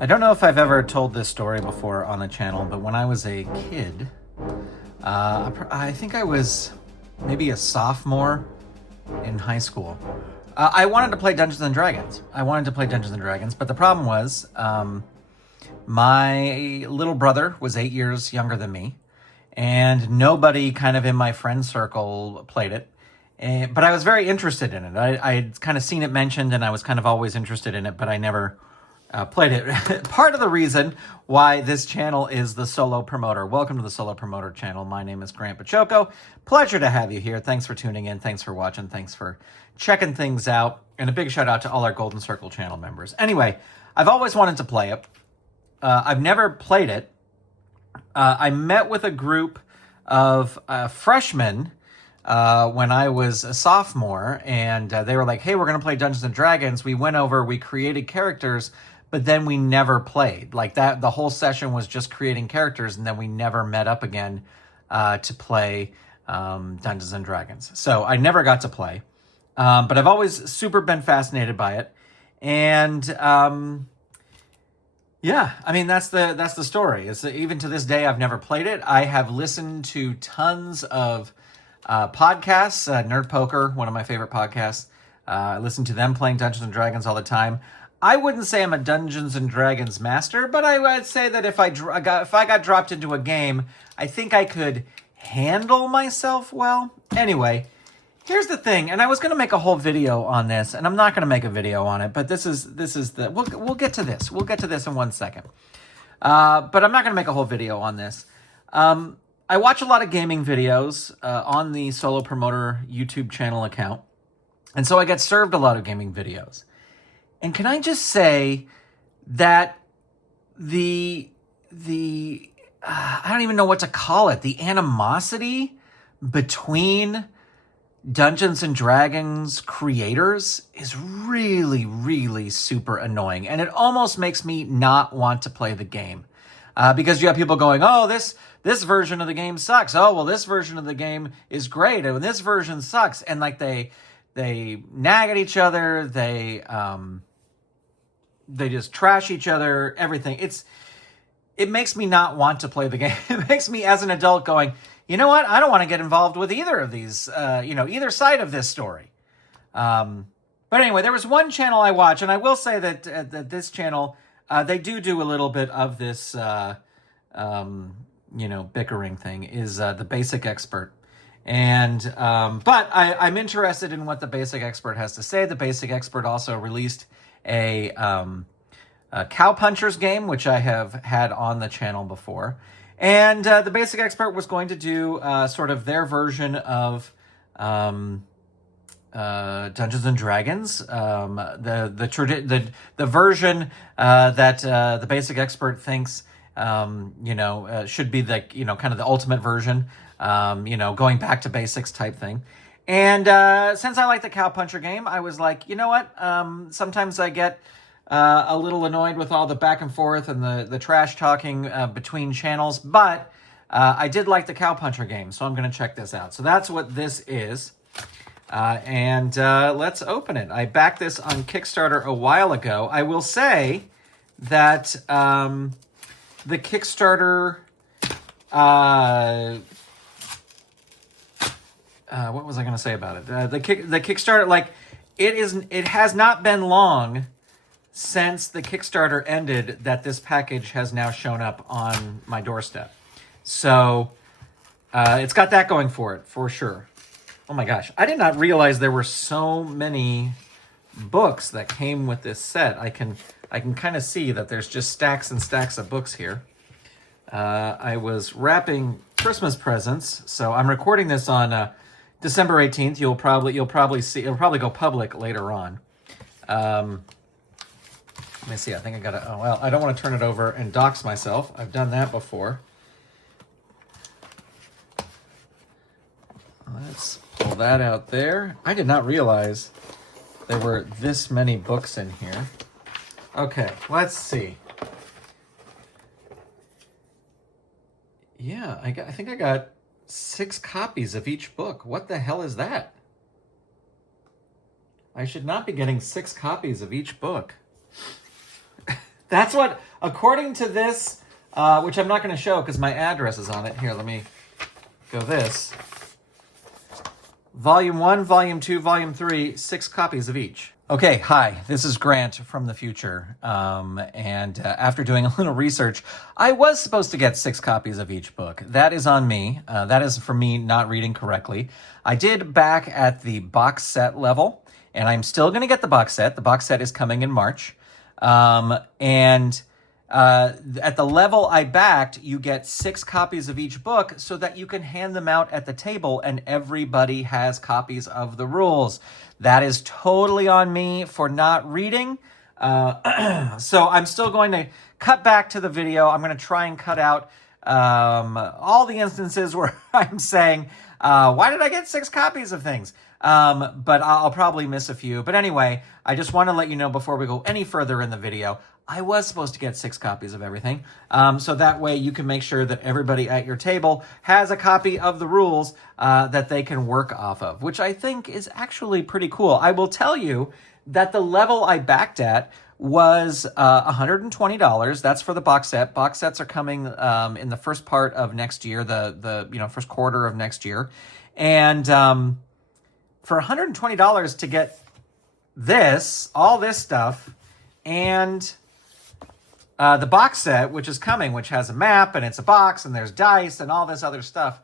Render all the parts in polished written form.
I don't know if I've ever told this story before on the channel, but when I was a kid, I think I was maybe a sophomore in high school. I wanted to play Dungeons and Dragons. But the problem was my little brother was 8 years younger than me, and nobody kind of in my friend circle played it. But I was very interested in it. I had kind of seen it mentioned, and I was kind of always interested in it, but I never played it. Part of the reason why this channel is the Solo Promoter. Welcome to the Solo Promoter channel. My name is Grant Pachoco. Pleasure to have you here. Thanks for tuning in. Thanks for watching. Thanks for checking things out. And a big shout out to all our Golden Circle channel members. Anyway, I've always wanted to play it. I've never played it. I met with a group of freshmen when I was a sophomore, and they were like, hey, we're going to play Dungeons and Dragons. We went over, we created characters, but then we never played. Like that, the whole session was just creating characters, and then we never met up again to play Dungeons and Dragons. So I never got to play, but I've always super been fascinated by it. And yeah, I mean, that's the story. It's even to this day, I've never played it. I have listened to tons of podcasts, Nerd Poker, one of my favorite podcasts. I listen to them playing Dungeons and Dragons all the time. I wouldn't say I'm a Dungeons and Dragons master, but I would say that if I got dropped into a game, I think I could handle myself well. Anyway, here's the thing, and I was going to make a whole video on this, and I'm not going to make a video on it, but this is the we'll get to this. We'll get to this in 1 second. But I'm not going to make a whole video on this. I watch a lot of gaming videos on the Solo Promoter YouTube channel account, and so I get served a lot of gaming videos. And can I just say that the I don't even know what to call it, the animosity between Dungeons and Dragons creators is really, really super annoying. And it almost makes me not want to play the game. Because you have people going, oh, this version of the game sucks. Oh, well, this version of the game is great. And this version sucks. And like they nag at each other. They just trash each other, everything. It makes me not want to play the game. It makes me, as an adult, going, you know what? I don't want to get involved with either of these, either side of this story. But anyway, there was one channel I watch, and I will say that this channel, they do a little bit of this, bickering thing, is the Basic Expert. And, but I'm interested in what the Basic Expert has to say. The Basic Expert also released a Cow Punchers game, which I have had on the channel before. And the Basic Expert was going to do sort of their version of Dungeons and Dragons, the version that the Basic Expert thinks should be the kind of the ultimate version, going back to basics type thing. And since I like the Cow Puncher game, I was like, you know what? Sometimes I get a little annoyed with all the back and forth and the trash talking between channels, but I did like the Cow Puncher game, so I'm going to check this out. So that's what this is, and let's open it. I backed this on Kickstarter a while ago. I will say that the Kickstarter... what was I going to say about it? The Kickstarter, like, it has not been long since the Kickstarter ended that this package has now shown up on my doorstep. So it's got that going for it, for sure. Oh my gosh, I did not realize there were so many books that came with this set. I can kind of see that there's just stacks and stacks of books here. I was wrapping Christmas presents, so I'm recording this on December 18th. You'll probably see, it'll probably go public later on. Let me see, I think I gotta, oh, well, I don't want to turn it over and dox myself. I've done that before. Let's pull that out there. I did not realize there were this many books in here. Okay, let's see. Yeah, I think I got 6 copies of each book. What the hell is that? I should not be getting 6 copies of each book. That's what, according to this, which I'm not going to show because my address is on it. Here, let me go this. Volume 1, Volume 2, Volume 3, 6 copies of each. Okay, hi, this is Grant from the future. After doing a little research, I was supposed to get 6 copies of each book. That is on me. That is for me not reading correctly. I did back at the box set level, and I'm still going to get the box set. The box set is coming in March. At the level I backed, you get 6 copies of each book so that you can hand them out at the table and everybody has copies of the rules. That is totally on me for not reading. So I'm still going to cut back to the video. I'm going to try and cut out all the instances where I'm saying, why did I get 6 copies of things? But I'll probably miss a few. But anyway, I just want to let you know before we go any further in the video, I was supposed to get 6 copies of everything. So that way you can make sure that everybody at your table has a copy of the rules that they can work off of, which I think is actually pretty cool. I will tell you that the level I backed at was $120. That's for the box set. Box sets are coming in the first part of next year, the first quarter of next year. And for $120 to get all this stuff, and the box set, which is coming, which has a map, and it's a box, and there's dice, and all this other stuff,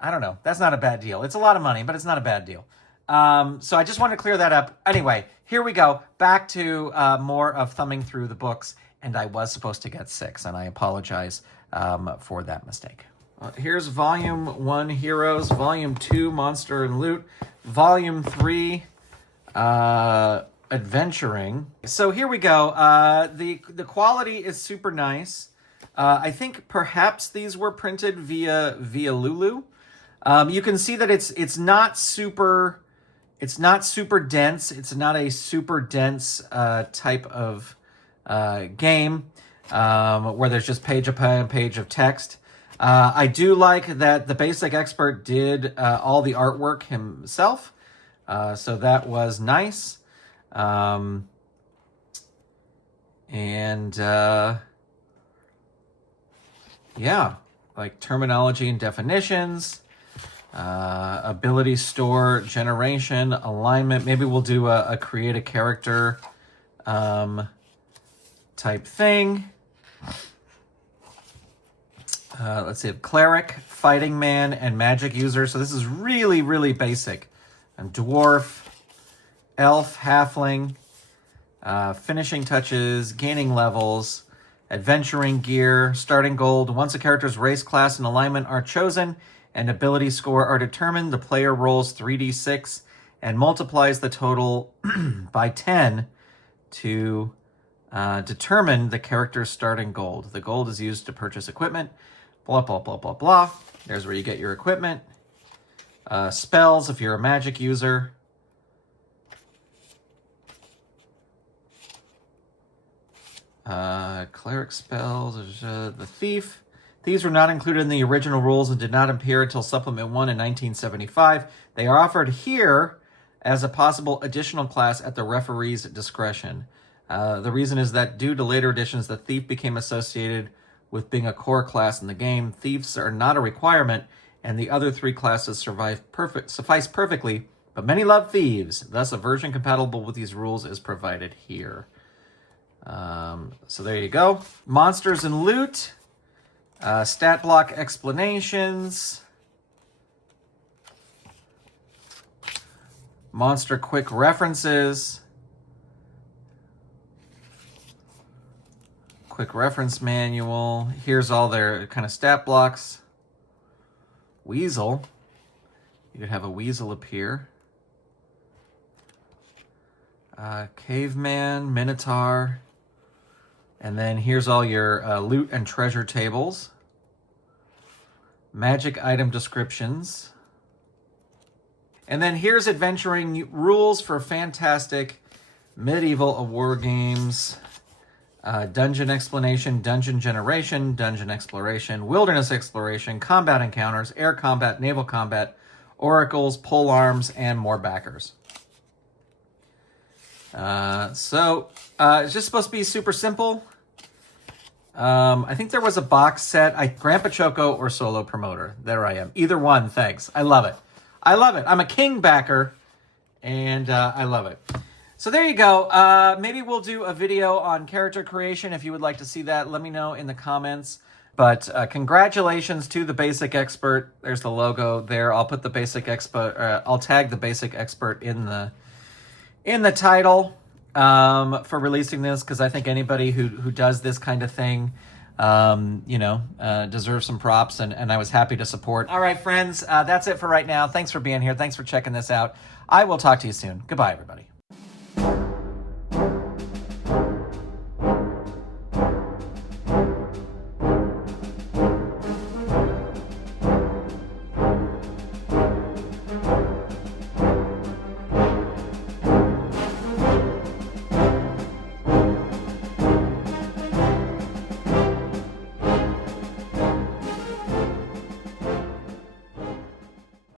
I don't know. That's not a bad deal. It's a lot of money, but it's not a bad deal. So I just want to clear that up. Anyway, here we go. Back to more of thumbing through the books, and I was supposed to get 6, and I apologize for that mistake. Here's Volume 1, Heroes, Volume 2, Monster and Loot, Volume 3, Adventuring. So here we go. The quality is super nice. I think perhaps these were printed via Lulu. You can see that it's not super dense. It's not a super dense type of game where there's just page upon page of text. I do like that the basic expert did all the artwork himself. So that was nice. Yeah, like terminology and definitions, ability store generation, alignment. Maybe we'll do a create a character type thing. Let's see, cleric, fighting man, and magic user. So this is really, really basic. And dwarf, elf, halfling, finishing touches, gaining levels, adventuring gear, starting gold. Once a character's race, class, and alignment are chosen and ability score are determined, the player rolls 3d6 and multiplies the total by 10 to determine the character's starting gold. The gold is used to purchase equipment. Blah, blah, blah, blah, blah. There's where you get your equipment. Spells, if you're a magic user. Cleric spells, the thief. These were not included in the original rules and did not appear until Supplement 1 in 1975. They are offered here as a possible additional class at the referee's discretion. The reason is that due to later editions, the thief became associated with being a core class in the game. Thieves are not a requirement, and the other 3 classes suffice perfectly, but many love thieves. Thus, a version compatible with these rules is provided here. So there you go. Monsters and loot. Stat block explanations. Monster quick references. Quick reference manual. Here's all their kind of stat blocks. Weasel. You could have a weasel appear. Caveman, Minotaur. And then here's all your loot and treasure tables. Magic item descriptions. And then here's adventuring rules for fantastic medieval war games. Dungeon explanation, dungeon generation, dungeon exploration, wilderness exploration, combat encounters, air combat, naval combat, oracles, pole arms, and more backers. It's just supposed to be super simple. I think there was a box set. Grandpa Choco or Solo Promoter. There I am. Either one, thanks. I love it. I love it. I'm a King backer, and I love it. So there you go. Maybe we'll do a video on character creation. If you would like to see that, let me know in the comments. But congratulations to the Basic Expert. There's the logo there. I'll put the Basic Expert. I'll tag the Basic Expert in the title for releasing this, because I think anybody who does this kind of thing, deserves some props, and I was happy to support. All right, friends, that's it for right now. Thanks for being here. Thanks for checking this out. I will talk to you soon. Goodbye, everybody.